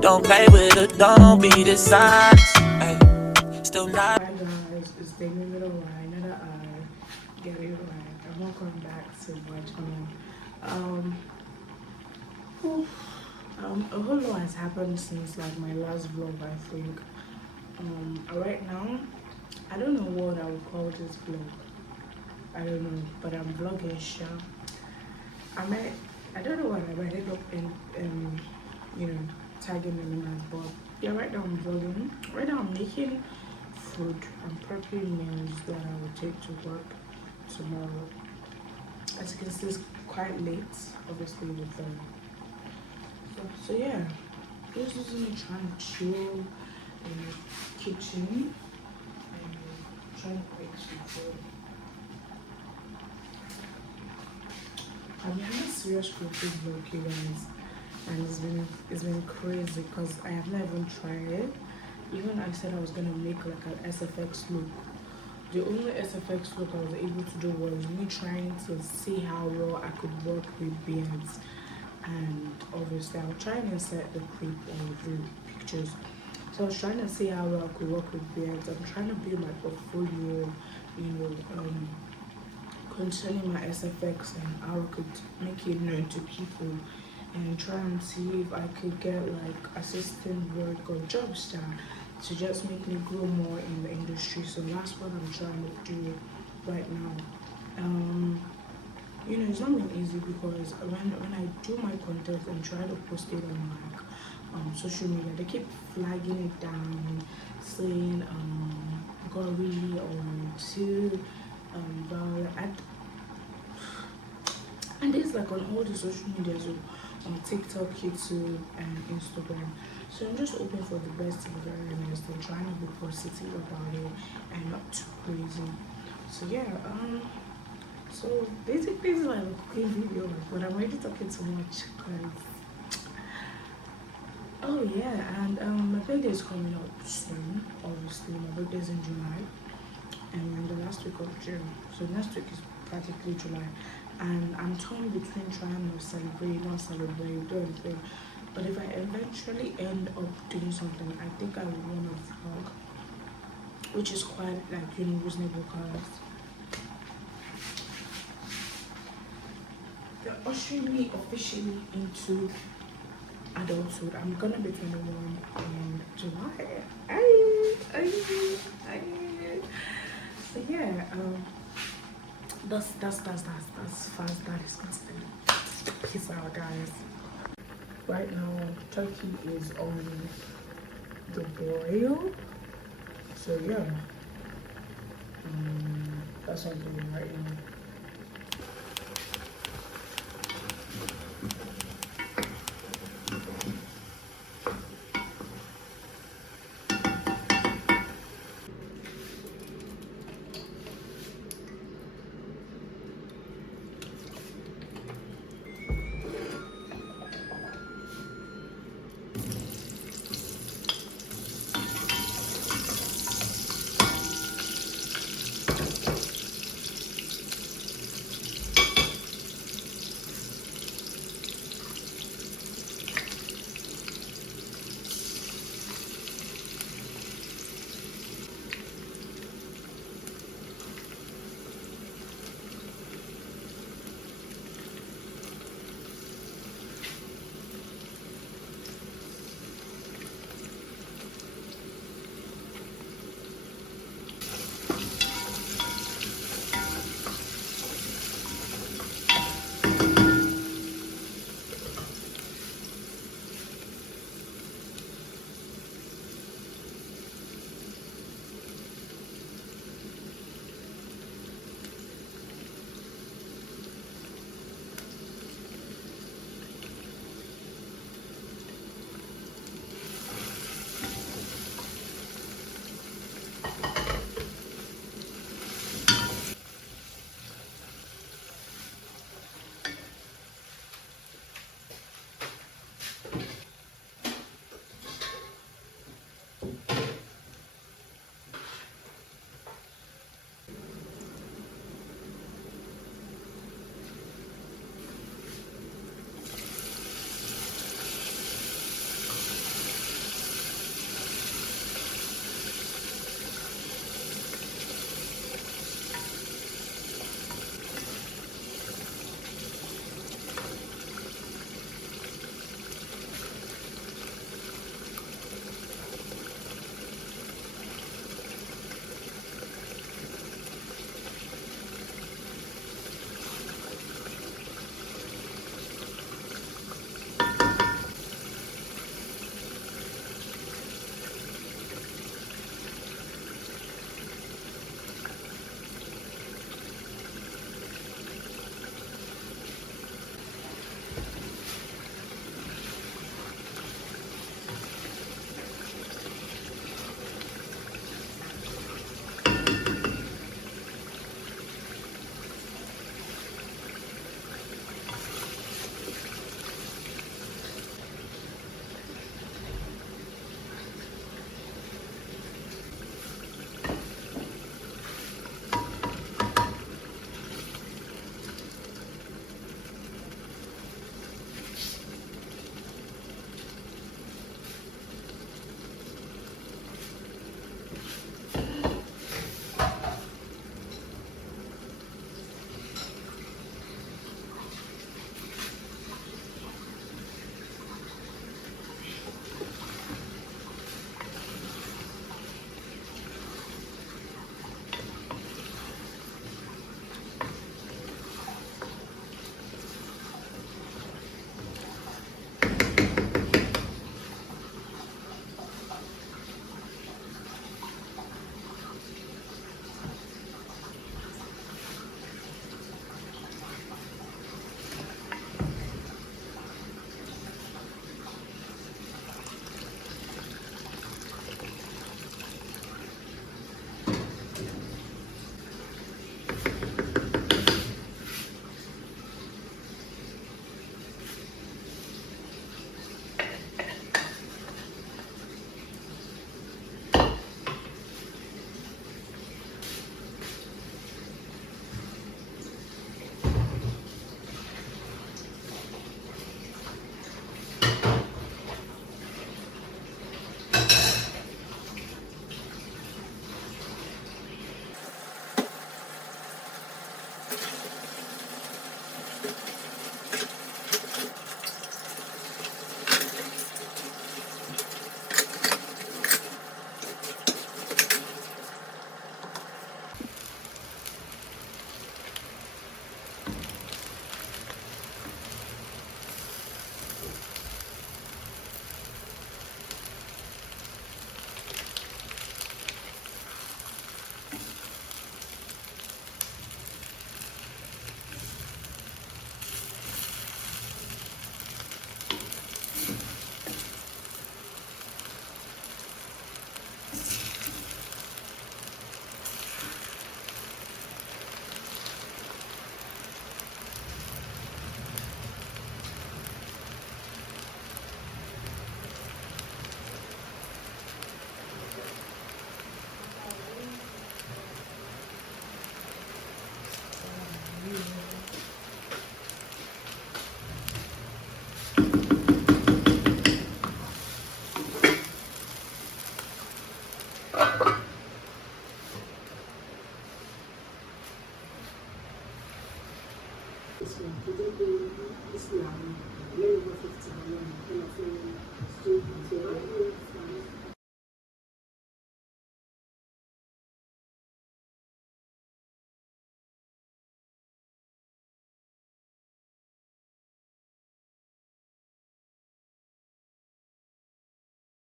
Don't play with it, don't be dishonest. Ay, still not. Hi guys, it's DEMY.OG, another get it right. I'm welcome back to my channel. A whole lot has happened since like my last vlog, I think. Right now, I don't know what I would call this vlog. I don't know, but I'm vlogging sure. I don't know what I might end up in you know, tagging them as, but yeah, right now I'm vlogging. Right now I'm making food. I'm prepping meals that I will take to work tomorrow. As you can see, it's quite late, obviously, with them. So yeah, this is me trying to chill in the kitchen and trying to make some food. I've had a serious cooking vlog, you guys, and it's been crazy because I have not even tried it. Even I said I was gonna make like an SFX look. The only SFX look I was able to do was me trying to see how well I could work with beards, and obviously I'll try and insert the clip or the pictures. So I was trying to see how well I could work with beards. I'm trying to build my portfolio, you know, concerning my SFX and how I could make it known to people, and try and see if I could get like assistant work or jobs to just make me grow more in the industry. So that's what I'm trying to do right now. You know, it's not been easy because when I do my content and try to post it on like social media, they keep flagging it down, saying gory or too violent. And it's like on all the social media, so on TikTok, YouTube, and Instagram. So I'm just hoping for the best, to be very honest, and trying to be positive about it and not too crazy. So yeah, so basically it's like a cooking video, but I'm already talking too much because oh yeah, and my birthday is coming up soon. Obviously, my birthday is in July, and in the last week of June. So next week is practically July, and I'm torn between trying to celebrate, not celebrate, do anything. But if I eventually end up doing something, I think I would want to vlog, which is quite like, you know, reasonable because they're ushering me officially into adulthood. I'm gonna be 21 in July. So yeah, that's fast. That is constant. Peace out, guys. Right now, turkey is on the boil. So yeah, that's what I'm doing right now.